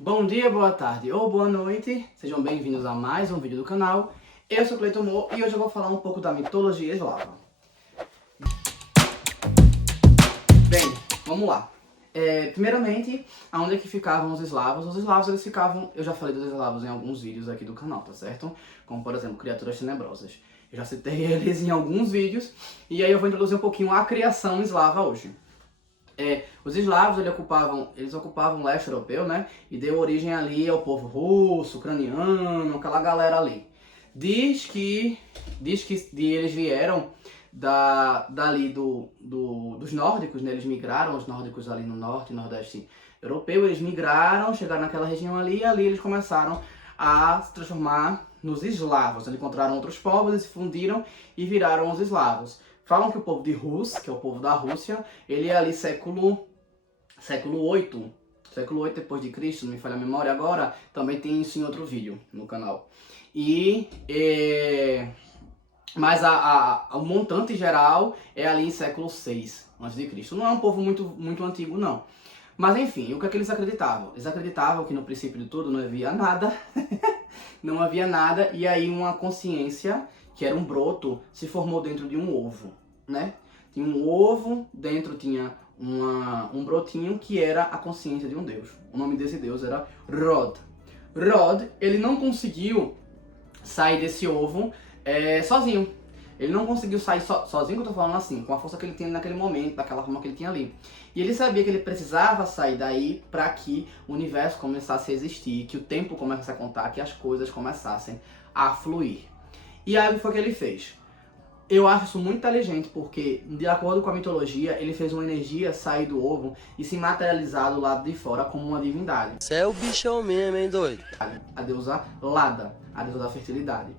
Bom dia, boa tarde ou boa noite, sejam bem-vindos a mais um vídeo do canal. Eu sou Cleiton Mo e hoje eu vou falar um pouco da mitologia eslava. Bem, vamos lá. Primeiramente, aonde é que ficavam os eslavos? Os eslavos, eles ficavam, eu já falei dos eslavos em alguns vídeos aqui do canal, tá certo? Como, por exemplo, criaturas tenebrosas. Eu já citei eles em alguns vídeos e aí eu vou introduzir um pouquinho a criação eslava hoje. Os eslavos eles ocupavam o leste europeu, né? E deu origem ali ao povo russo, ucraniano, aquela galera ali. Diz que eles vieram dali dos nórdicos, né? Eles migraram, os nórdicos ali no norte e nordeste europeu, eles migraram, chegaram naquela região ali e ali eles começaram a se transformar nos eslavos. Eles encontraram outros povos, eles se fundiram e viraram os eslavos. Falam que o povo de Rus, que é o povo da Rússia, ele é ali século 8 depois de Cristo, não me falha a memória agora, também tem isso em outro vídeo no canal. Mas o montante geral é ali em século 6 a.C. Não é um povo muito antigo, não. Mas enfim, o que é que eles acreditavam? Eles acreditavam que no princípio de tudo não havia nada, não havia nada, e aí uma consciência, que era um broto, se formou dentro de um ovo, né? Tinha um ovo, dentro tinha um brotinho que era a consciência de um deus. O nome desse deus era Rod. Rod, ele não conseguiu sair desse ovo sozinho. Ele não conseguiu sair sozinho, que eu tô falando assim, com a força que ele tinha naquele momento, daquela forma que ele tinha ali. E ele sabia que ele precisava sair daí para que o universo começasse a existir, que o tempo começasse a contar, que as coisas começassem a fluir. E aí o que foi que ele fez? Eu acho isso muito inteligente, porque, de acordo com a mitologia, ele fez uma energia sair do ovo e se materializar do lado de fora como uma divindade. Você é o bichão mesmo, hein, doido? A deusa Lada, a deusa da fertilidade.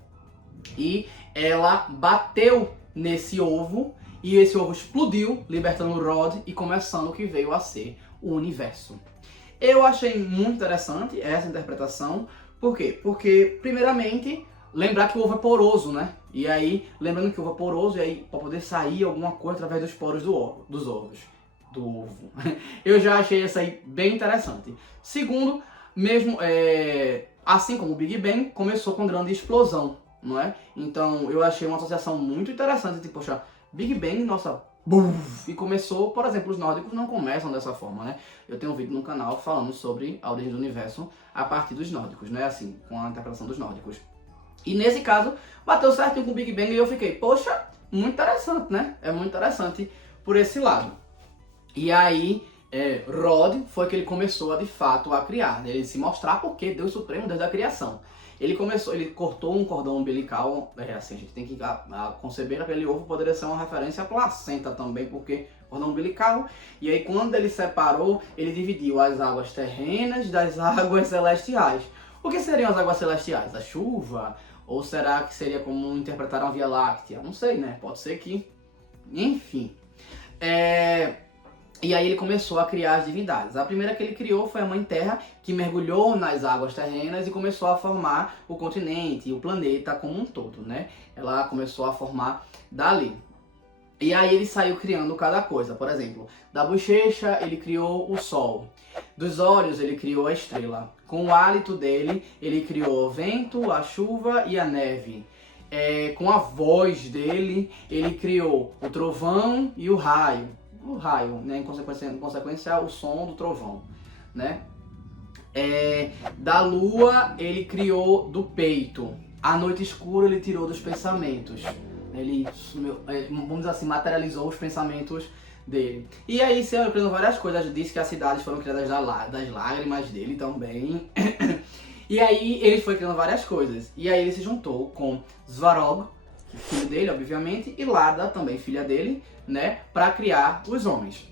E ela bateu nesse ovo e esse ovo explodiu, libertando Rod e começando o que veio a ser o universo. Eu achei muito interessante essa interpretação. Por quê? Porque, primeiramente, lembrar que o ovo é poroso, né? E aí, lembrando que o ovo é poroso, e aí para poder sair alguma coisa através dos poros dos ovos. Do ovo. Eu já achei essa aí bem interessante. Segundo, mesmo assim como o Big Bang, começou com grande explosão, não é? Então eu achei uma associação muito interessante, tipo, poxa, Big Bang, nossa, buf, e começou, por exemplo, os nórdicos não começam dessa forma, né? Eu tenho um vídeo no canal falando sobre a origem do universo a partir dos nórdicos, né? Assim, com a interpretação dos nórdicos. E nesse caso, bateu certinho com o Big Bang e eu fiquei, poxa, muito interessante, né? É muito interessante por esse lado. E aí, Rod foi que ele começou de fato a criar, né? Ele se mostrar porque Deus Supremo desde a criação. Ele cortou um cordão umbilical, assim, a gente tem que conceber aquele ovo, poderia ser uma referência à placenta também, porque cordão umbilical, e aí quando ele separou, ele dividiu as águas terrenas das águas celestiais. O que seriam as águas celestiais? A chuva? Ou será que seria como interpretaram a Via Láctea? Não sei, né? Pode ser que... Enfim. E aí ele começou a criar as divindades. A primeira que ele criou foi a Mãe Terra, que mergulhou nas águas terrenas e começou a formar o continente e o planeta como um todo, né? Ela começou a formar dali. E aí ele saiu criando cada coisa. Por exemplo, da bochecha ele criou o sol. Dos olhos ele criou a estrela. Com o hálito dele, ele criou o vento, a chuva e a neve. Com a voz dele, ele criou o trovão e o raio. O raio, né? Em consequência, o som do trovão, né? Da lua, ele criou do peito. A noite escura, ele tirou dos pensamentos. Ele, vamos dizer assim, materializou os pensamentos dele. E aí, se aprendeu várias coisas, disse que as cidades foram criadas das lágrimas dele também. E aí, ele foi criando várias coisas. E aí, ele se juntou com Svarog, filho dele, obviamente, e Lada, também filha dele, né, para criar os homens.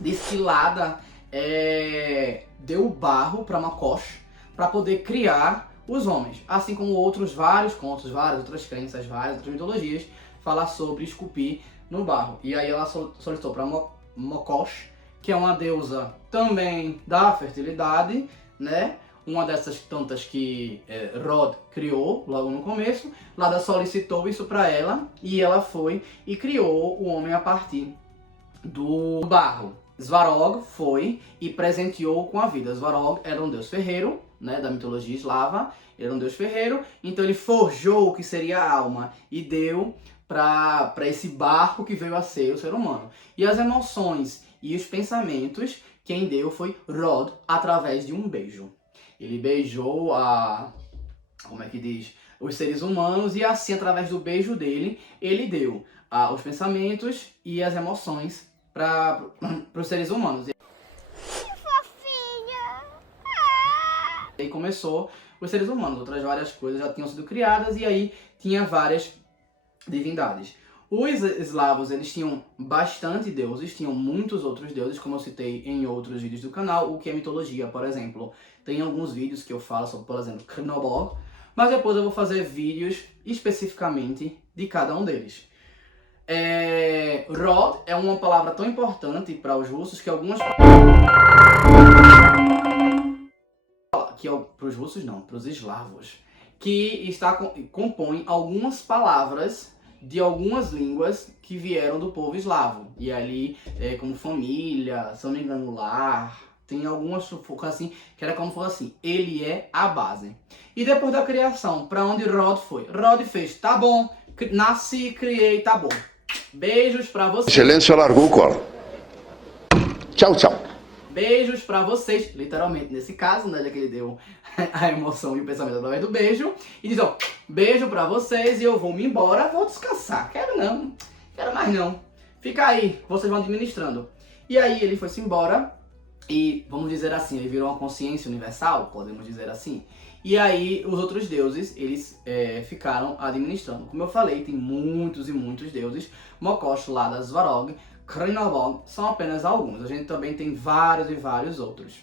Diz que Lada deu o barro para Makosh para poder criar os homens, assim como vários contos, várias outras crenças, várias outras mitologias falar sobre esculpir no barro. E aí ela solicitou para Makosh, que é uma deusa também da fertilidade, né? Uma dessas tantas que Rod criou logo no começo. Lada solicitou isso para ela e ela foi e criou o homem a partir do barro. Svarog foi e presenteou com a vida. Svarog era um deus ferreiro, né, da mitologia eslava, ele era um deus ferreiro, então ele forjou o que seria a alma e deu para esse barco que veio a ser o ser humano. E as emoções e os pensamentos, quem deu foi Rod, através de um beijo. Ele beijou os seres humanos e assim, através do beijo dele, ele deu os pensamentos e as emoções para os seres humanos. E aí começou os seres humanos, outras várias coisas já tinham sido criadas e aí tinha várias divindades. Os eslavos, eles tinham bastante deuses, tinham muitos outros deuses, como eu citei em outros vídeos do canal, o que é mitologia, por exemplo. Tem alguns vídeos que eu falo sobre, por exemplo, Krnobog, mas depois eu vou fazer vídeos especificamente de cada um deles. Rod é uma palavra tão importante para os russos que algumas... para os russos não, para os eslavos, que compõe algumas palavras de algumas línguas que vieram do povo eslavo. E ali, como família, se eu não me engano, lar, tem algumas assim, que era como se fosse assim, ele é a base. E depois da criação, para onde Rod foi? Rod fez, tá bom, nasci, criei, tá bom. Beijos pra vocês. Excelência largou o colo. Tchau, tchau. Beijos pra vocês, literalmente nesse caso, né, já que ele deu a emoção e o pensamento através do beijo. E diz, ó, beijo pra vocês e eu vou me embora, vou descansar. Quero não, quero mais não. Fica aí, vocês vão administrando. E aí ele foi-se embora e, vamos dizer assim, ele virou uma consciência universal, podemos dizer assim. E aí os outros deuses, eles ficaram administrando. Como eu falei, tem muitos e muitos deuses. Mokosh lá da Svarog, Krnobog, são apenas alguns. A gente também tem vários e vários outros.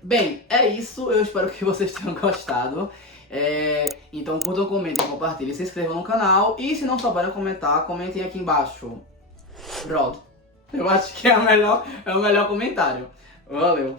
Bem, é isso. Eu espero que vocês tenham gostado. Então curtam, comentem, compartilhem, se inscrevam no canal. E se não souberem comentar, comentem aqui embaixo. Rod. Eu acho que é o melhor comentário. Valeu!